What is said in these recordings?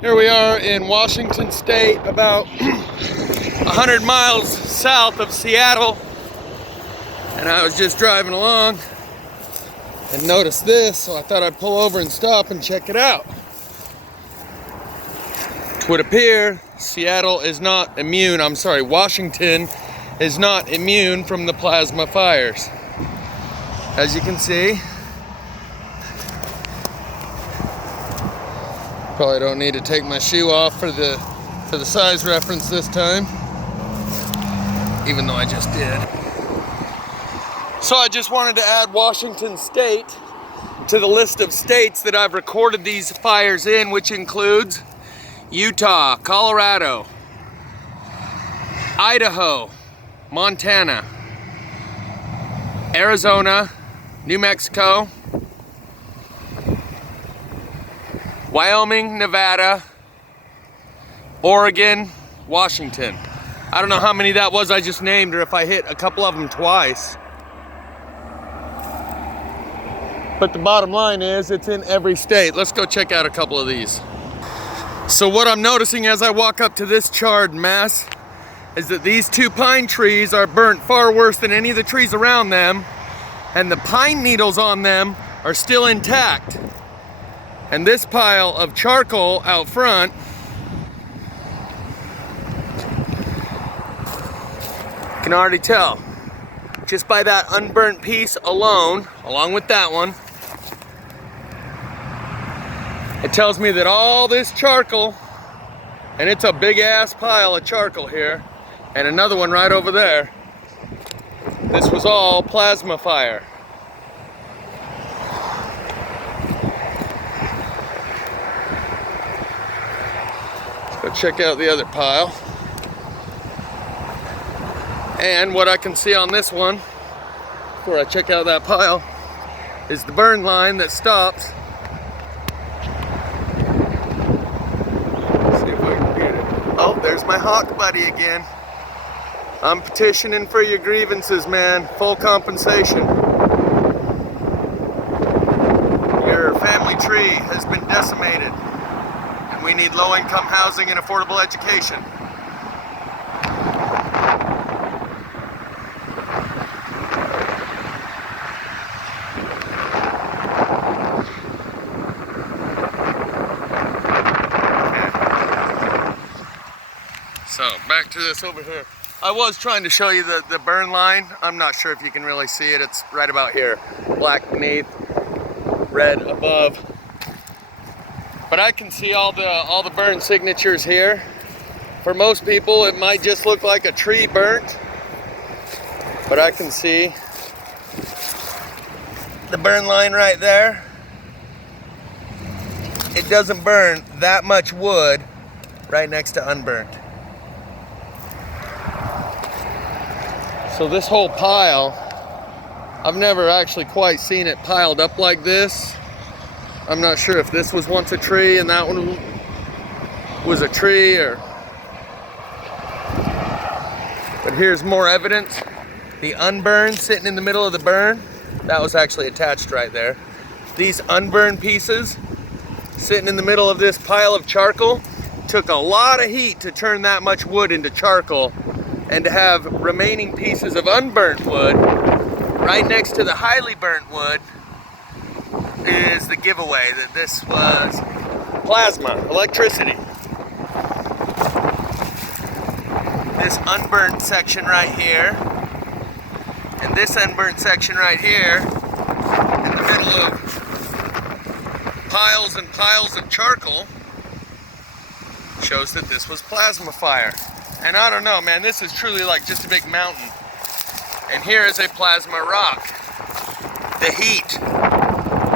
Here we are in Washington State, about 100 miles south of Seattle. And I was just driving along and noticed this, so I thought I'd pull over and stop and check it out. It would appear Washington is not immune from the plasma fires. As you can see, probably don't need to take my shoe off for the size reference this time, even though I just did. So I just wanted to add Washington State to the list of states that I've recorded these fires in, which includes Utah, Colorado, Idaho, Montana, Arizona, New Mexico, Wyoming, Nevada, Oregon, Washington. I don't know how many that was I just named, or if I hit a couple of them twice. But the bottom line is, it's in every state. Let's go check out a couple of these. So what I'm noticing as I walk up to this charred mess is that these two pine trees are burnt far worse than any of the trees around them, and the pine needles on them are still intact. And this pile of charcoal out front can already tell just by that unburnt piece alone, along with that one. It tells me that all this charcoal, and it's a big ass pile of charcoal here, and another one right over there, this was all plasma fire. Let's go check out the other pile. And what I can see on this one, before I check out that pile, is the burn line that stops. Let's see if I can get it. Oh, there's my hawk buddy again. I'm petitioning for your grievances, man. Full compensation. Your family tree has been decimated, and we need low-income housing and affordable education. So back to this over here. I was trying to show you the burn line. I'm not sure if you can really see it. It's right about here. Black beneath, red above. But I can see all the burn signatures here. For most people, it might just look like a tree burnt. But I can see the burn line right there. It doesn't burn that much wood right next to unburnt. So this whole pile, I've never actually quite seen it piled up like this. I'm not sure if this was once a tree and that one was a tree, or... But here's more evidence. The unburned sitting in the middle of the burn, that was actually attached right there. These unburned pieces sitting in the middle of this pile of charcoal took a lot of heat to turn that much wood into charcoal. And to have remaining pieces of unburnt wood right next to the highly burnt wood is the giveaway that this was plasma, electricity. This unburnt section right here and this unburnt section right here in the middle of piles and piles of charcoal shows that this was plasma fire. And I don't know, man, this is truly like just a big mountain. And here is a plasma rock. The heat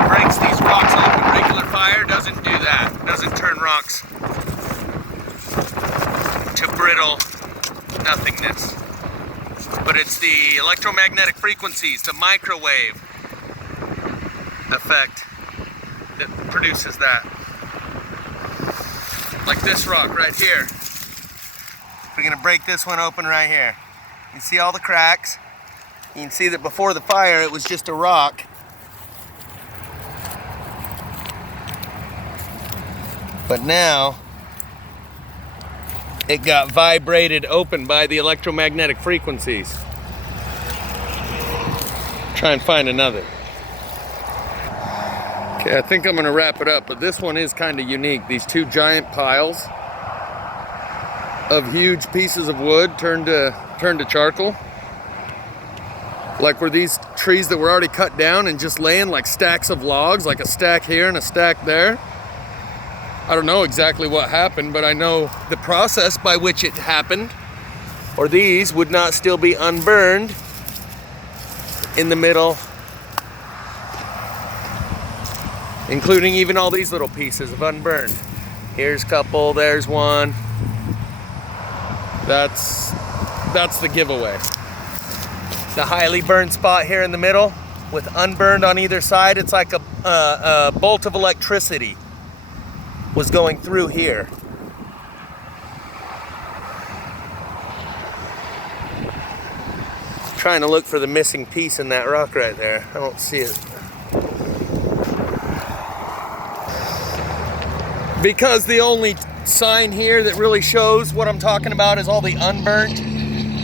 breaks these rocks open. Regular fire doesn't do that. It doesn't turn rocks to brittle nothingness. But it's the electromagnetic frequencies, the microwave effect that produces that. Like this rock right here. We're gonna break this one open right here. You see all the cracks. You can see that before the fire it was just a rock. But now it got vibrated open by the electromagnetic frequencies. Try and find another. Okay, I think I'm gonna wrap it up, but this one is kind of unique. These two giant piles of huge pieces of wood turned to charcoal. Like were these trees that were already cut down and just laying like stacks of logs, like a stack here and a stack there. I don't know exactly what happened, but I know the process by which it happened, or these would not still be unburned in the middle, including even all these little pieces of unburned. Here's a couple, there's one. That's the giveaway. The highly burned spot here in the middle with unburned on either side, it's like a bolt of electricity was going through here. Trying to look for the missing piece in that rock right there. I don't see it. Because the only sign here that really shows what I'm talking about is all the unburnt.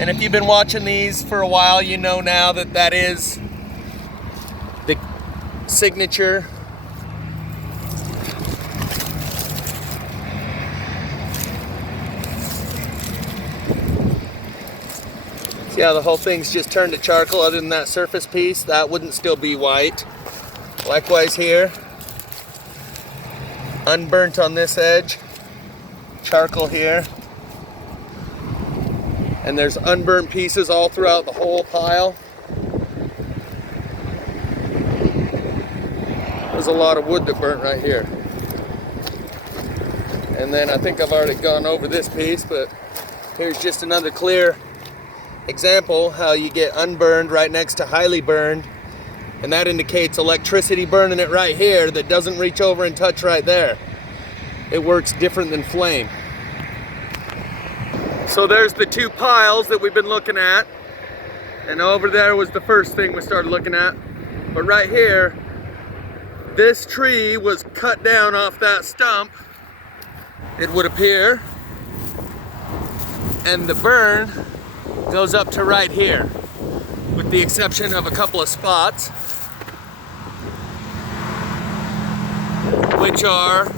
And if you've been watching these for a while, you know now that that is the signature. See how the whole thing's just turned to charcoal other than that surface piece? That wouldn't still be white. Likewise here. Unburnt on this edge. Charcoal here. And there's unburned pieces all throughout the whole pile. There's a lot of wood that burnt right here. And then I think I've already gone over this piece, but here's just another clear example how you get unburned right next to highly burned. And that indicates electricity burning it right here that doesn't reach over and touch right there. It works different than flame. So there's the two piles that we've been looking at. And over there was the first thing we started looking at. But right here, this tree was cut down off that stump, it would appear. And the burn goes up to right here, with the exception of a couple of spots, which are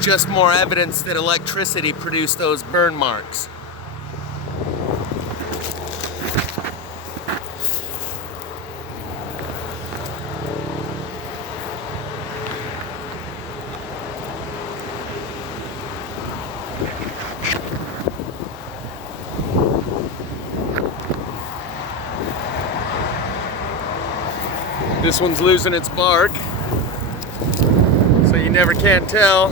just more evidence that electricity produced those burn marks. This one's losing its bark, so you never can tell.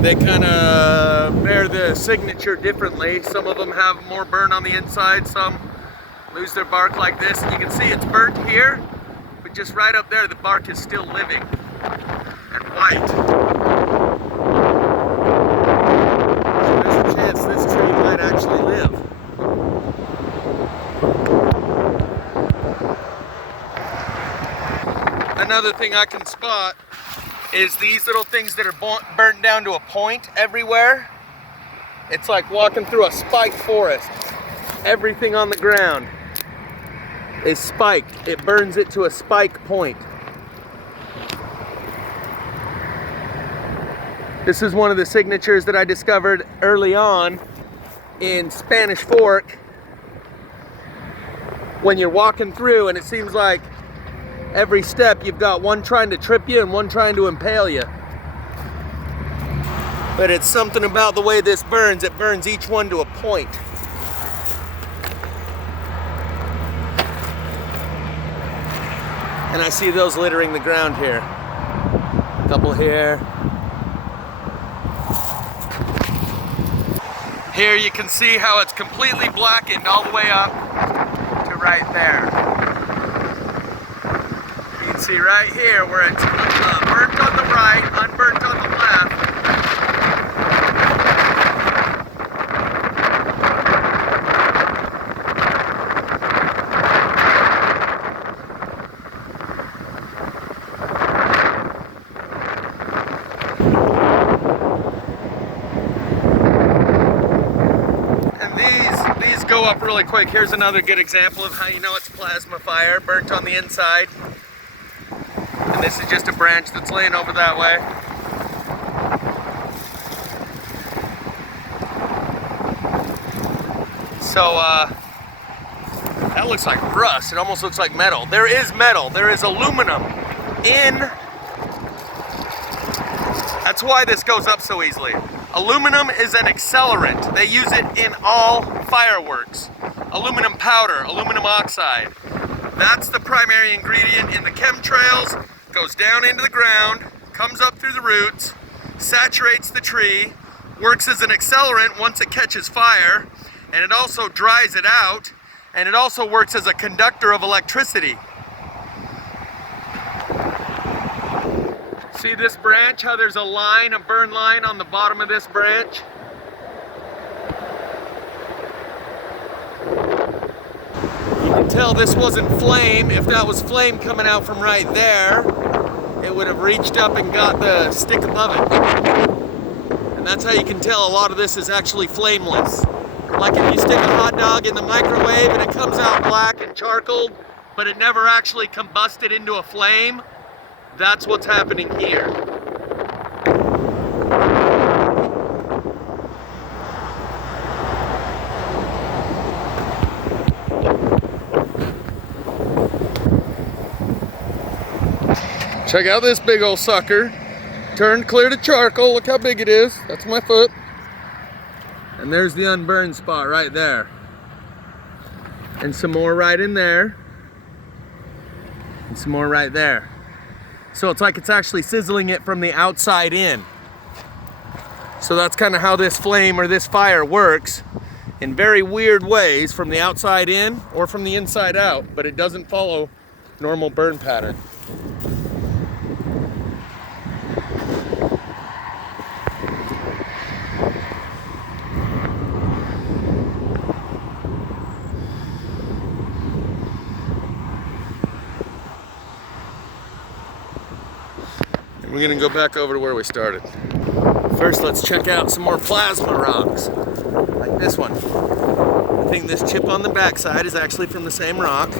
They kind of bear the signature differently. Some of them have more burn on the inside, some lose their bark like this. And you can see it's burnt here, but just right up there, the bark is still living and white. So there's a chance this tree might actually live. Another thing I can spot is these little things that are burnt down to a point everywhere. It's like walking through a spiked forest. Everything on the ground is spiked. It burns it to a spike point. This is one of the signatures that I discovered early on in Spanish Fork. When you're walking through and it seems like every step you've got one trying to trip you and one trying to impale you. But it's something about the way this burns. It burns each one to a point. And I see those littering the ground here. A couple here. Here you can see how it's completely blackened all the way up to right there. You can see right here where it's burnt on the right, unburnt on the left. go up really quick. Here's another good example of how you know it's plasma fire, burnt on the inside. And this is just a branch that's laying over that way. So, that looks like rust. It almost looks like metal. There is metal. There is aluminum in. That's why this goes up so easily. Aluminum is an accelerant. They use it in all fireworks. Aluminum powder, aluminum oxide. That's the primary ingredient in the chemtrails. Goes down into the ground, comes up through the roots, saturates the tree, works as an accelerant once it catches fire, and it also dries it out, and it also works as a conductor of electricity. See this branch, how there's a line, a burn line on the bottom of this branch? You can tell this wasn't flame. If that was flame coming out from right there, it would have reached up and got the stick above it. And that's how you can tell a lot of this is actually flameless. Like if you stick a hot dog in the microwave and it comes out black and charcoal, but it never actually combusted into a flame, that's what's happening here. Check out this big old sucker. Turned clear to charcoal. Look how big it is. That's my foot. And there's the unburned spot right there. And some more right in there. And some more right there. So it's like it's actually sizzling it from the outside in. So that's kind of how this flame or this fire works in very weird ways, from the outside in or from the inside out, but it doesn't follow normal burn pattern. We're gonna go back over to where we started. First, let's check out some more plasma rocks, like this one. I think this chip on the backside is actually from the same rock.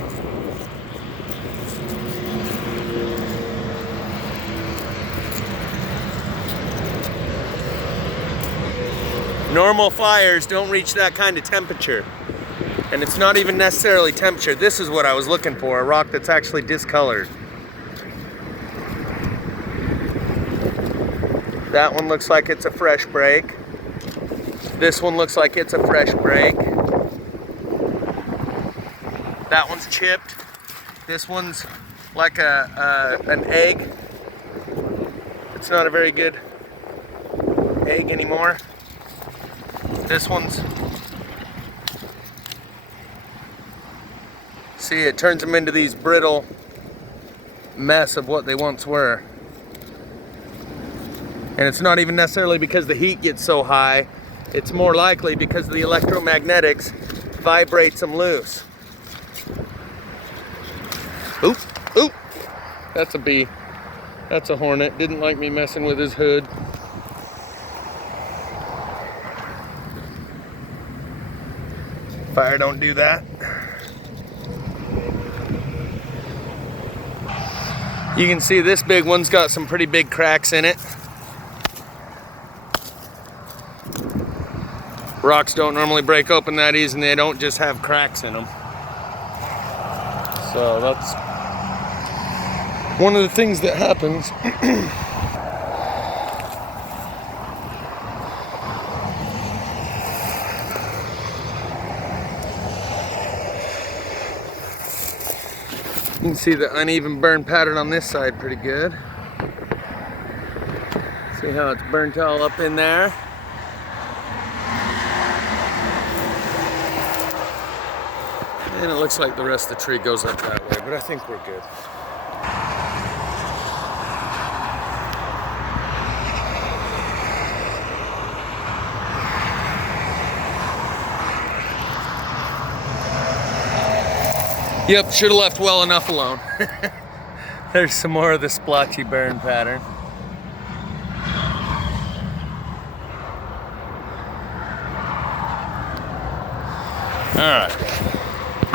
Normal fires don't reach that kind of temperature. And it's not even necessarily temperature. This is what I was looking for, a rock that's actually discolored. That one looks like it's a fresh break. This one looks like it's a fresh break. That one's chipped. This one's like an egg. It's not a very good egg anymore. This one's, see, it turns them into these brittle mess of what they once were. And it's not even necessarily because the heat gets so high. It's more likely because the electromagnetics vibrates them loose. Oop, oop. That's a bee. That's a hornet. Didn't like me messing with his hood. Fire don't do that. You can see this big one's got some pretty big cracks in it. Rocks don't normally break open that easy, and they don't just have cracks in them. So that's one of the things that happens. You can see the uneven burn pattern on this side pretty good. See how it's burnt all up in there. And it looks like the rest of the tree goes up that way, but I think we're good. Yep, should have left well enough alone. There's some more of the splotchy burn pattern. All right.